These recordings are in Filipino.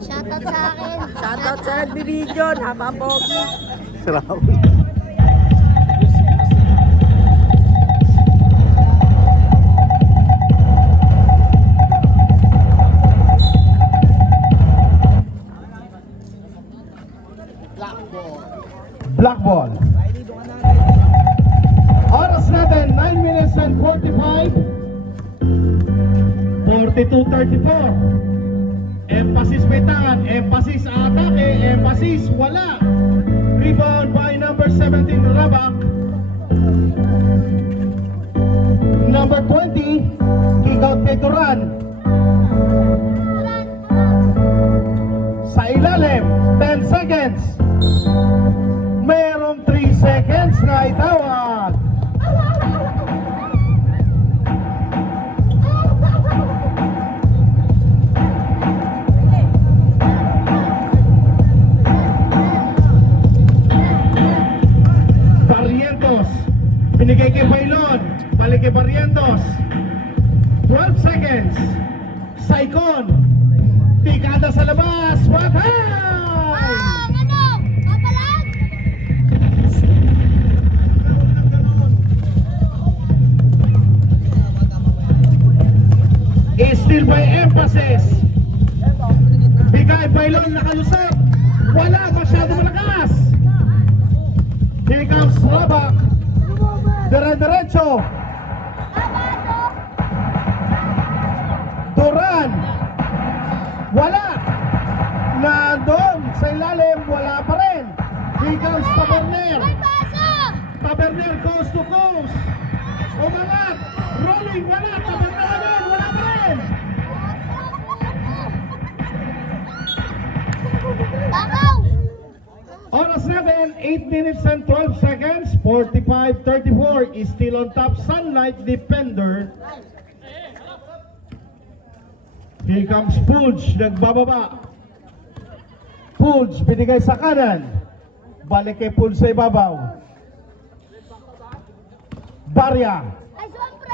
Shoutout sa akin. Shoutout sa LB Region, Hapapogi. Salamat. Black ball. Oras natin 9 minutes and 45. 42-34. Emphasis may tangan, emphasis atake, emphasis wala. Rebound by number 17 Rabak. Number 20 kick out kay Duran. Sa ilalim 10 seconds. Merong 3 seconds na itawag. Barrientos, binigay kay Bailon, balik kay Barrientos. 12 seconds. Saikon, pikada sa labas. What high! Still by emphasis. Bigay Bailon nakalusot. Wala masyado malakas. Here comes Rabak. Dire-diretso. Duran. Wala. Nandun sa ilalim. Wala pa rin. Here comes Taberner. Taberner coast to coast. Umangat. Rolling. Wala. Taberner din. Wala pa rin. Oras natin, 8 minutes and 12 seconds, 45-34 is still on top. Sunlight Defender. Here comes Pudge, nagbababa. Pudge, binigay sa kanan. Balik kay Pudge sa ibabaw. Barya.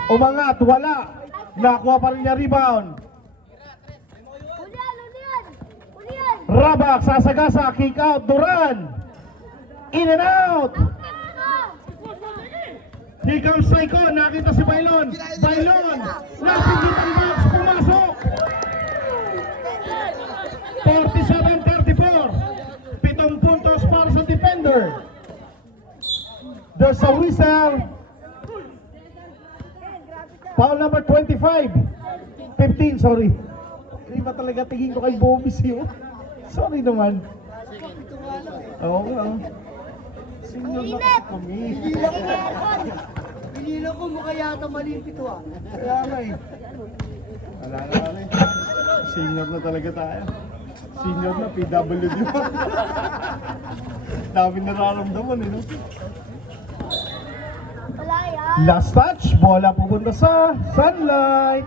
Umangat, wala. Nakuha pa rin niya rebound. Rabak, sasagasa, kick out, Duran. In and out. Here comes Saikon, nakita si Bailon. Bailon, nasinditan box, pumasok. 47-34. 7 puntos para sa defender. There's a whistle. Foul number 25. 15, sorry. Hindi ba talaga tingin ko kay Bobis yun? Sorry naman. Oo nga. Senior na kami. Pinilo ko mukha yata mali ito ah. Kaya nga eh. Wala na kami. Senior na talaga tayo. Senior na PWD. Dami nararamdaman eh, no? Last touch. Bola pupunta sa Sunlight.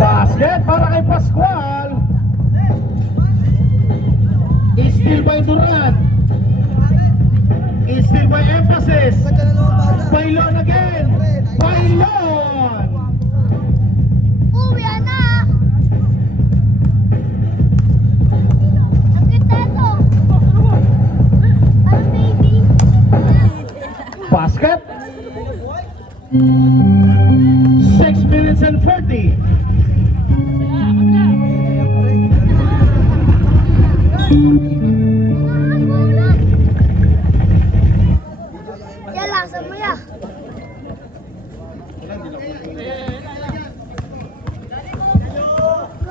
Basket para kay Pascual. Still by Duran. Still by emphasis. Bailon again. Bailon. Uwi na. Ang kita to. Ang baby. Basket. 6 minutes and 40. Ya langsung ya.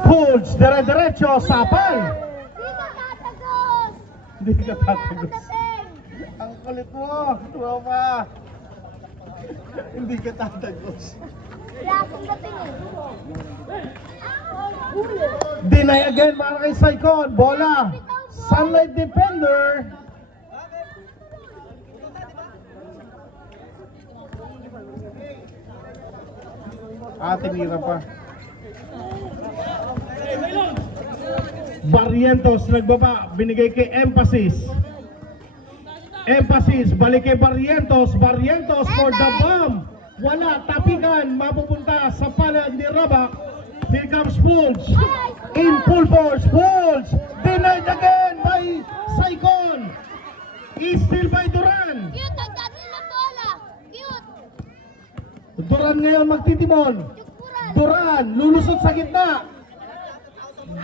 Pulls, dire-diretso, sapal. Hindi ka tatagos. Hindi ka tatagos. Ang kulit mo, tropa. Hindi ka tatagos. Langsung dating eh. Deny again para kay Saikon. Bola. Sunlight Defender. Tinira pa. Barrientos nagbaba, binigay kay Emphasis. Emphasis, balik kay Barrientos. Barrientos for the bomb. Wala, tapikan, mapupunta sa palad ni Rabak. Here comes Pulch. In full force, Pulch. Denied again by Saicon. Is still by Duran. Cute, nagdadala ng bola. Cute. Duran ngayon magtitimon. Duran, lulusot sa gitna.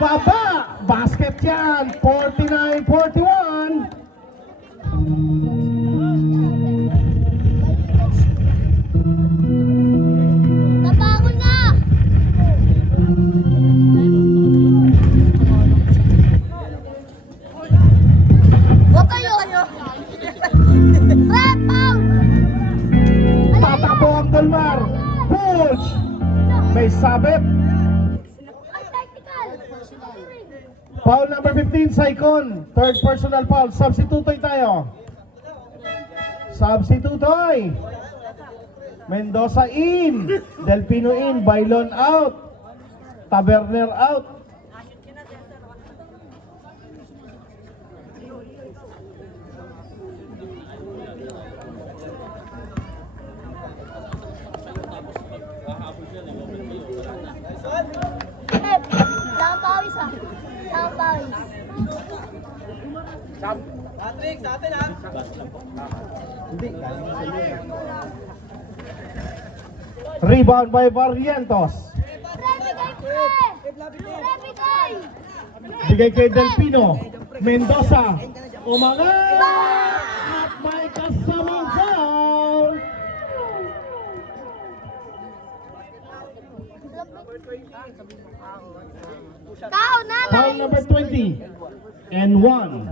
Baba, basket yan. 49-41. Nabago na. Huwag kayo. Rep out. Tatakbo ang Dolmar. Pulch. May sabit. Ang tactical. Foul number 15, Saicon. Third personal foul. Substitutoy tayo. Substitutoy. Mendoza in. Delpino in. Bailon out. Taberner out. Rep, lang pawis ah. Lang pawis. Patrick, sa atin ha. Rebound by Barrientos. Repigay. Bigay kay Delpino. Mendoza. Umangat. At may kasamang foul. Kao na. Foul number 20. And 1.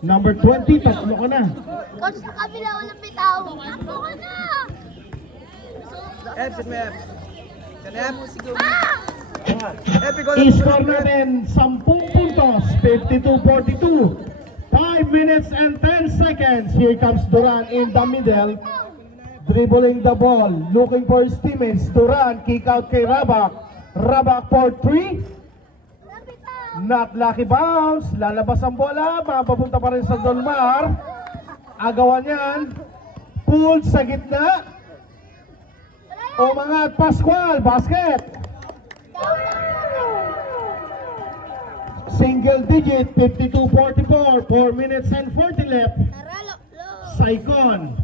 Number 20, tatlo ka na. Coach sa kabila walang bitaw. Ako ka na. Sit mo, Ep. Ah! I-score natin 10 puntos, 52-42. 5 minutes and 10 seconds. Here comes Duran in the middle. Dribbling the ball, looking for his teammates. Duran, kick out kay Rabak. Rabak for 3. Not lucky bounce. Lalabas ang bola. Mapapunta pa rin sa Dolmar. Agawan yan. Pull sa gitna. Umangat Pascual. Basket. Single digit. 52-44. 4 minutes and 40 left. Saicon.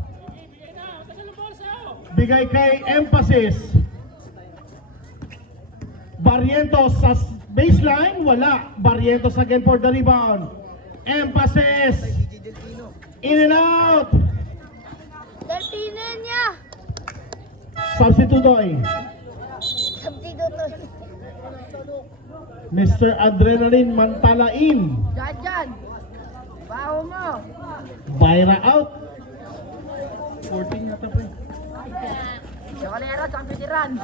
Bigay kay Emphasis. Barrientos sa baseline, wala. Barrientos again for the rebound. Emphasis. In and out. Delpino niya. Substitutoy. Substituto. Mr. Adrenaline Mantalain. Dyan. Baho mo. Byra out. 14 yata pa. Chocolero, champion ni Ran.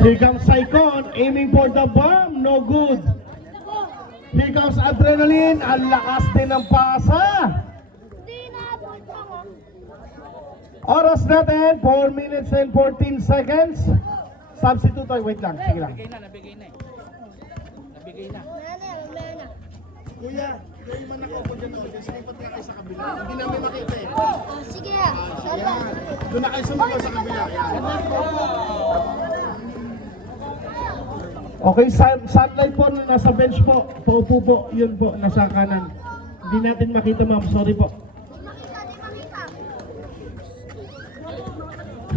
Here comes Saicon, aiming for the bomb, no good. Here comes Adrenaline, ang lakas din ng pasa. Hindi na punta mo. Oras natin, 4 minutes and 14 seconds. Substitute tayo, wait lang, sige lang. Nabigay na. Mamaya na. Kuya, yung man nakaupo dyan ako, sinipat nga kayo sa kabila. Hindi namin makita eh. Sige na. Doon na kayo sumiko sa kabila. Okay, satellite po na nasa bench po. Paupo po, yun po, nasa kanan. Hindi natin makita ma'am, sorry po. Di makita.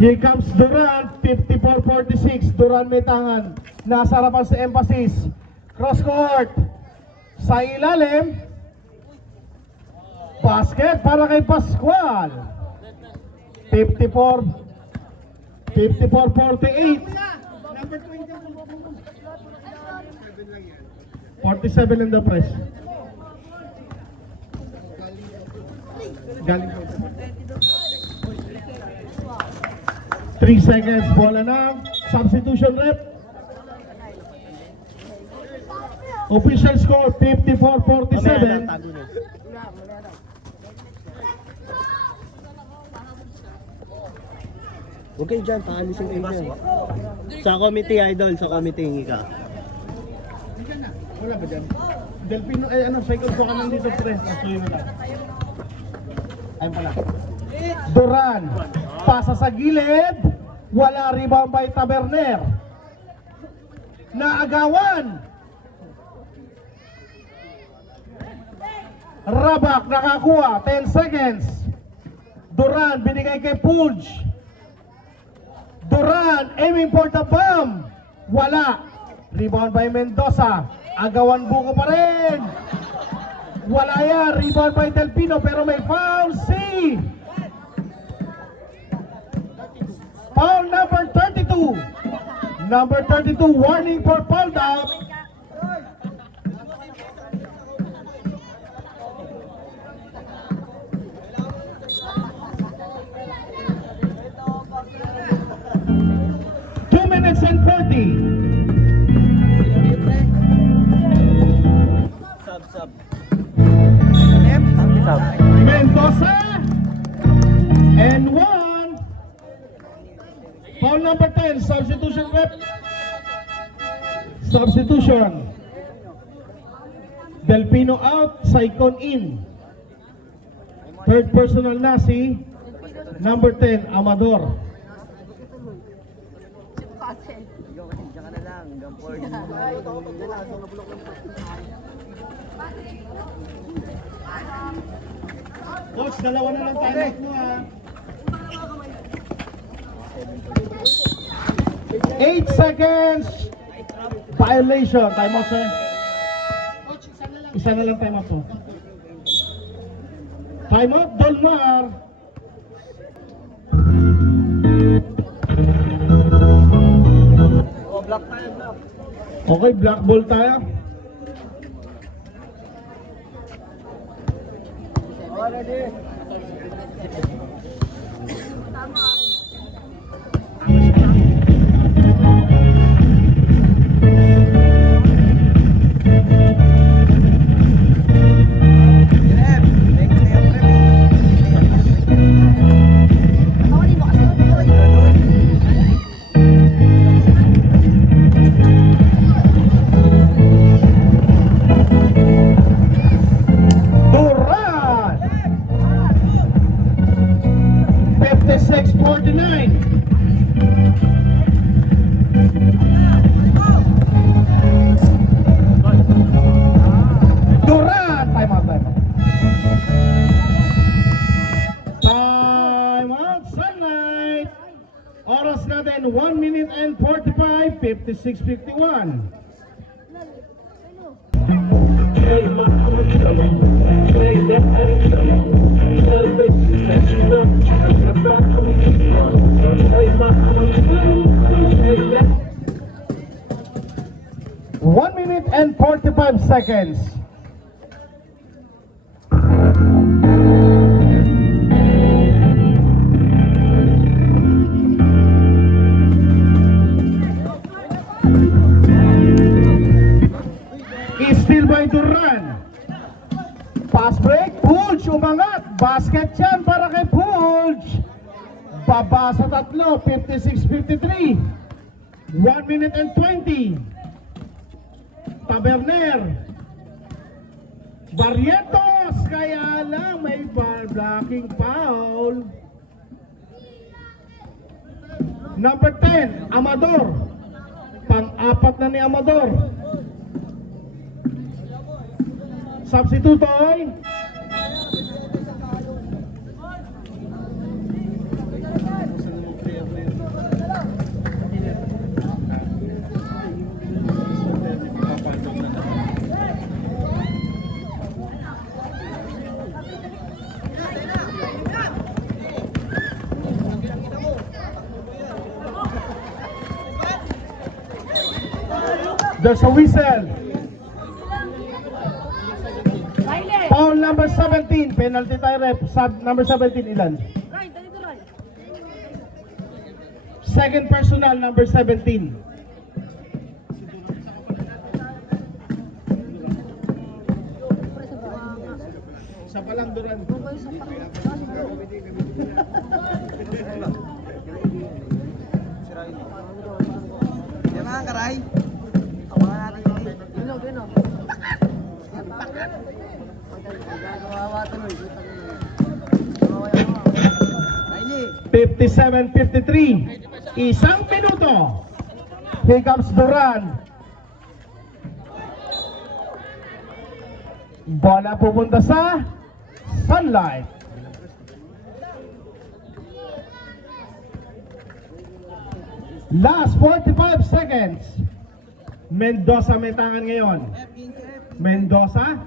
Here comes Duran, 54-46. Duran may tangan. Nasa harapan sa Emphasis. Cross court. Sa ilalim. Basket para kay Pascual. 54-48. Number 47 in the press. Galing po. 3 seconds, bola na. Substitution rep. Official score 54-47. Huwag kayo dyan, paalisin kayo dyan. Sa committee, idol, sa committee hingi ka. Wala ba dyan? Delpino, ay ano, cycle ko ka lang dito, pre. Pasuyo na lang. Ayun pala. Duran. Pasa sa gilid. Wala rebound by Taberner. Naagawan. Rabak nakakuha. 10 seconds. Duran binigay kay Pulj. Duran aiming for the bomb. Wala. Rebound by Mendoza. Agawan buko pa rin. Wala yan. Rebound by Delpino pero may foul. C. Foul number 32. Number 32 warning for foul out. Minutes and 40. Sub. Mendoza and 1. Foul number 10. Substitution rep. Substitution. Delpino out. Saicon in. Third personal na si number 10 Amador. Diyan ka na lang, hanggang 4. Coach, dalawa na lang tayo mo ha. 8 seconds. Violation. Time out, sir. Isa na lang time out po. Time out, Dolmar. Block tayo, block. Okay, black ball tayo. Ready? Duran! 56-49. Duran! Time out, time out. Time out, Sunlight. Oras natin 1 minute and 45, 56-51. One minute and 45 seconds. Still by Duran. Pass break, Pulj umangat. Basket yan para kay Pulj. Baba sa tatlo, 56-53. 1 minute and 20. Taberner. Barrientos, kaya lang may blocking foul. Number 10, Amador. Pang-apat na ni Amador. Substitutoy. There's a whistle. Foul number 17, penalty tayo rep. Number 17 ilan? Second personal, number 17. Sa palang Duran. 57-53. Isang minuto. Here comes Duran. Bola pupunta sa Sunlight. Last 45 seconds. Mendoza may tangan ngayon. Mendoza.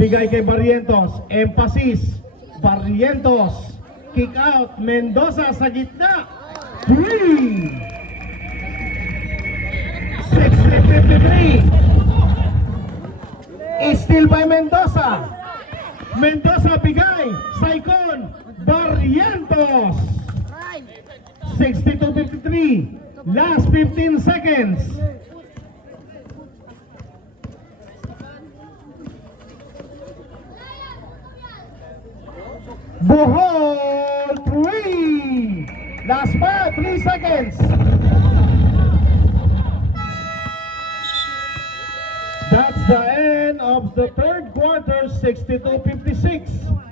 Bigay kay Barrientos. Emphasis. Barrientos. Kick out. Mendoza sa gitna. 3. 60-53. Still by Mendoza. Mendoza bigay. Saicon. Barrientos. 62-53. Last 15 seconds. Bohol 3. Last 3 seconds. That's the end of the third quarter, 62-56.